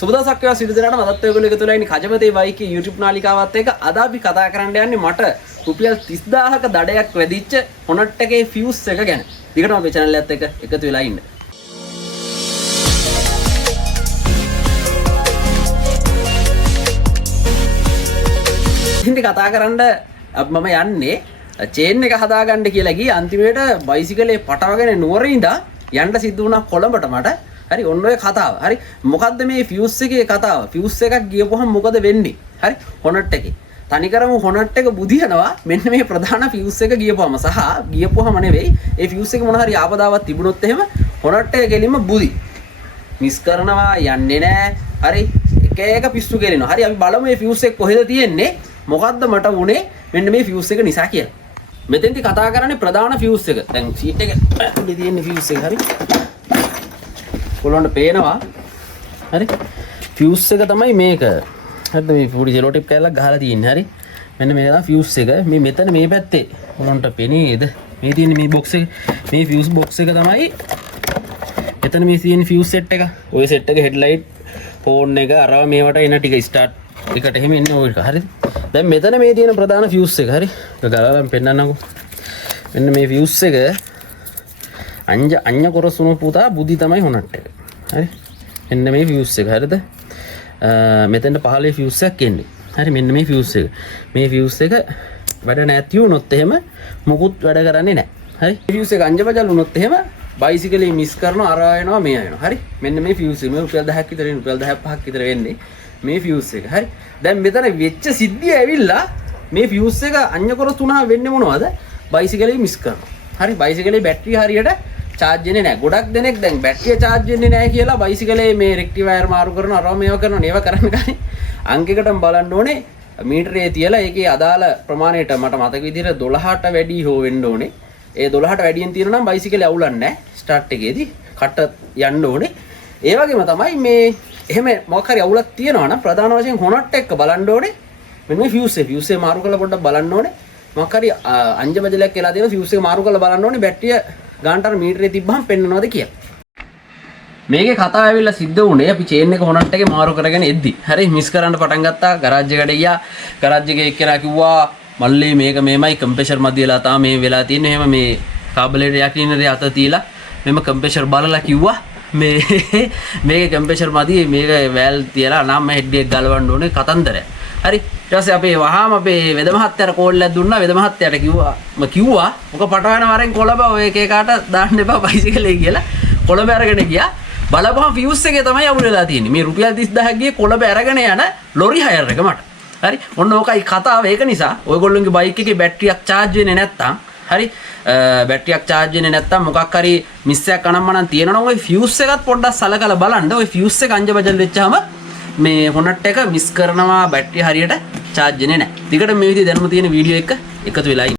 සුබ දවසක් වේවා සියලු දෙනාට. මදත් ඔයගොල්ලෝ එකතු වෙලා ඉන්නේ කජමතේ බයිකේ YouTube නාලිකාවත් එක්ක. අද අපි කතා කරන්න යන්නේ මට රුපියල් 30000ක දඩයක් වැදිච්ච Honnet එකේ fuse එක ගැන. ඊකටම අපේ channel එකත් එක්ක එකතු වෙලා ඉන්න. ඉතින් කතා කරන්න මම යන්නේ චේන් එක හදාගන්න කියලා ගියේ අන්තිමේට බයිසිකලේ පටවගෙන නුවර ඉඳලා යන්න සිද්ධ වුණා කොළඹට මට. හරි ඔන්න ඔය කතාව. හරි මොකද්ද මේ fuse එකේ කතාව? fuse එකක් ගියපුවහම මොකද වෙන්නේ? හරි Honnet එකේ. තනිකරම Honnet එක බුදිනවා මෙන්න මේ ප්‍රධාන fuse එක ගියපුවම සහ ගියපුවම නෙවෙයි ඒ fuse එක මොන හරි ආපදාවක් තිබුණොත් එහෙම Honnet එක ගෙලින්ම බුදි. මිස් කරනවා යන්නේ නැහැ. හරි එක එක පිස්සු ගෙලිනවා. හරි අපි බලමු මේ fuse එක කොහෙද තියෙන්නේ? මොකද්ද මට වුනේ මෙන්න මේ fuse එක නිසා කියලා. මෙතෙන්දි කතා කරන්නේ ප්‍රධාන fuse එක. දැන් සීට් එක ඇතුලේ තියෙන fuse එක. හරි. කොළොන්ට පේනවා. හරි. fuse එක තමයි මේක. හරිද මේ පොඩි සෙලෝ ටේප් කෑල්ලක් ගහලා තියෙන්නේ. හරි. මෙන්න මේක තමයි fuse එක. මේ මෙතන මේ පැත්තේ කොළොන්ට පෙනේද? මේ තියෙන මේ box එක. මේ fuse box එක තමයි එතන මේ තියෙන fuse set එක. ওই set එක headlight phone එක අරව මේවට එන ටික start එකට එහෙම එන්නේ ඔය එක. හරිද? දැන් මෙතන මේ තියෙන ප්‍රධාන fuse එක. හරි. ඒක ගලවලා පෙන්නන්නකෝ. මෙන්න මේ fuse එක අඤ්ඤ කොරසුණු පුතා බුදි තමයි Honnet එක. හරි. මෙන්න මේ fuse එක. හරිද? මෙතෙන්ට පහළේ fuse එකක් එන්නේ. හරි මෙන්න මේ fuse එක. මේ fuse එක වැඩ නැති වුණොත් එහෙම මොකුත් වැඩ කරන්නේ නැහැ. හරි. fuse එක අංජබජල් වුණොත් එහෙම බයිසිකලේ මිස් කරනවා අර ආයනවා මේ ආයනවා. හරි. මෙන්න මේ fuse එක. මේ රුපියල් 10ක් විතර එන්නේ රුපියල් 10ක් 5ක් විතර වෙන්නේ. මේ fuse එක. හරි. දැන් මෙතන වෙච්ච සිද්ධිය ඇවිල්ලා මේ fuse එක අඤ්ඤ කොරස් තුනහ වෙන්නේ මොනවද? බයිසිකලේ මිස් කරනවා. හරි. බයිසිකලේ බැටරිය හරියට charge වෙන්නේ නැහැ. ගොඩක් දෙනෙක් දැන් බැටරිය charge වෙන්නේ නැහැ කියලා බයිසිකලේ මේ රෙක්ටිෆයර් මාරු කරනවා අරව මේව කරනවා නේව කරන්න ගන්නේ. අංකයකටම බලන්න ඕනේ මීටරේ තියලා ඒකේ අදාළ ප්‍රමාණයට මට මතක විදිහට 12ට වැඩි හෝ වෙන්න ඕනේ. ඒ 12ට වැඩියෙන් තියෙනවා නම් බයිසිකලේ අවුලන්නේ නැහැ. ස්ටාර්ට් එකේදී කට යන්න ඕනේ. ඒ වගේම තමයි මේ එහෙම මොකක් හරි අවුලක් තියෙනවා නම් ප්‍රධාන වශයෙන් Honnet එක බලන්න ඕනේ. මෙන්න මේ fuse එක මාරු කරලා පොඩ්ඩක් බලන්න ඕනේ. මොකක් හරි අංජබජලයක් කියලා තියෙන fuse එක මාරු කරලා බලන්න ඕනේ බැටරිය ගාන්ටර මීටරේ තිබ්බහම පෙන්නනවද කියලා. මේකේ කතාව ඇවිල්ලා සිද්ධ වුණේ අපි චේන් එක Honnet එකේ මාරු කරගෙන එද්දි. හරි මිස් කරන්න පටන් ගත්තා. ගරාජ් එකට ගියා. ගරාජ් එකේ එක්කෙනා කිව්වා මල්ලේ මේක මේමයි කම්ප්‍රෙෂර් මැදියලා තා මේ වෙලා තියෙන්නේ. එහෙම මේ කාබලේට යකින්නරේ අත තියලා මෙම කම්ප්‍රෙෂර් බලලා කිව්වා මේකේ කම්ප්‍රෙෂර් මදි මේක වැල් තියලා නම් හෙඩ් එක ගලවන්න ඕනේ කතන්දරය. හරි ඊට පස්සේ අපේ වහාම අපේ වෙද මහත්තයාට කෝල් එකක් දුන්නා. වෙද මහත්තයාට කිව්වා මොක පටවන වරෙන් කොළඹ ඔය එක එකට දාන්න එපා බයිසිකලේ කියලා කොළඹ අරගෙන ගියා. බලපහම fuse එකේ තමයි අවුල් වෙලා තියෙන්නේ. මේ රුපියල් 30000ක් ගියේ කොළඹ අරගෙන යන ලොරි හයර් එක මට. හරි ඔන්න ඕකයි කතාව. ඒක නිසා ඔයගොල්ලෝගේ බයික් එකේ බැටරියක් charge වෙන්නේ නැත්තම් හරි බැටරියක් charge වෙන්නේ නැත්තම් මොකක් හරි මිස් එකක් අනම්මනම් තියෙනවා නම් ওই fuse එකත් පොඩ්ඩක් සලකලා බලන්න. ওই fuse එක අංජබජල් වෙච්චාම මේ Honnet එක මිස් කරනවා බැටරිය හරියට charge වෙන්නේ නැහැ. ඊකට මේ විදිහේ දැනුම තියෙන වීඩියෝ එක එකතු වෙලා